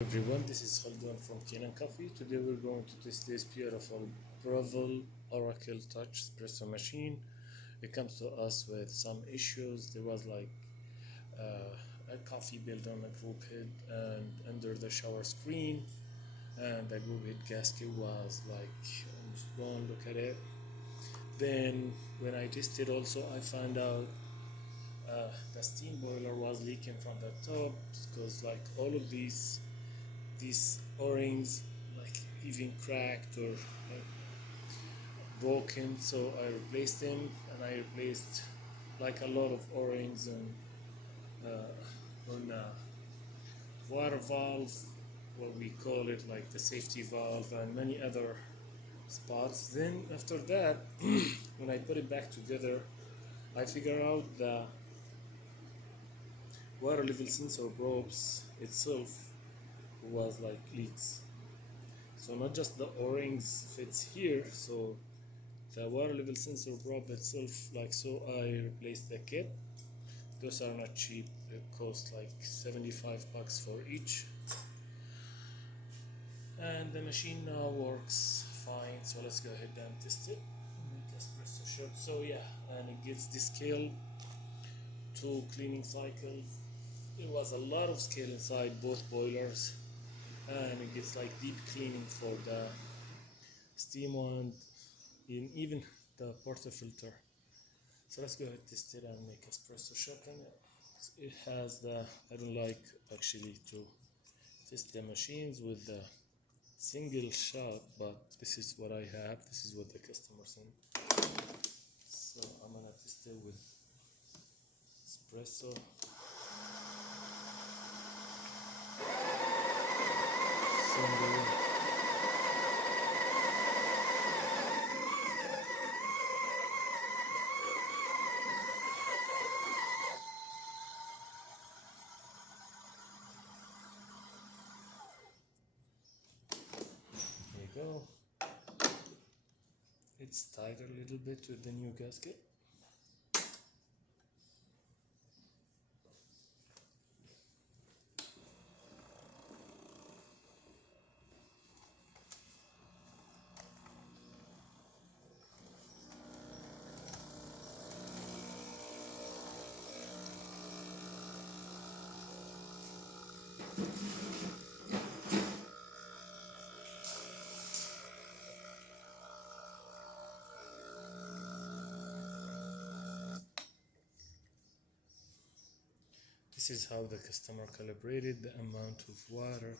Everyone, this is Khaldun from Kanen Coffee. Today we're going to test this beautiful Breville Oracle Touch Espresso machine. It comes to us with some issues. There was like a coffee built on a group head and under the shower screen, and the group head gasket was like almost gone. Look at it. Then when I tested, also I found out the steam boiler was leaking from the top because like all of these o-rings like even cracked or like broken, so I replaced them, and I replaced like a lot of o-rings and on water valve, what we call it, like the safety valve, and many other spots. Then after that when I put it back together, I figure out the water level sensor probes itself was like leaks. So not just the o-rings fits here, so the water level sensor probe itself, like, so I replaced the kit. Those are not cheap, it costs like 75 bucks for each, and the machine now works fine. So let's go ahead and test it. Make espresso shot. So yeah, and it gets descaled, 2 cleaning cycles. There was a lot of scale inside both boilers, and it gets like deep cleaning for the steam one, in even the portafilter. So let's go ahead and test it and make espresso shot in it. It has the, I don't like actually to test the machines with the single shot, but this is what I have. This is what the customer sent. So I'm gonna test it with espresso. Single. There you go. It's tighter a little bit with the new gasket. This is how the customer calibrated the amount of water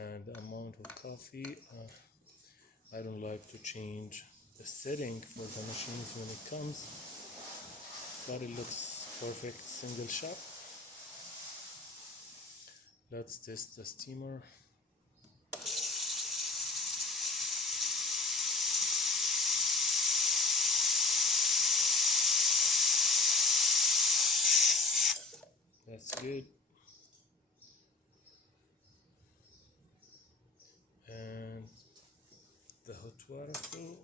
and the amount of coffee. I don't like to change the setting for the machines when it comes, but it looks perfect single shot. Let's test the steamer. That's good. And the hot water flow.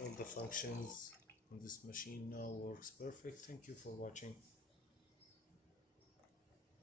All the functions on this machine now works perfect. Thank you for watching.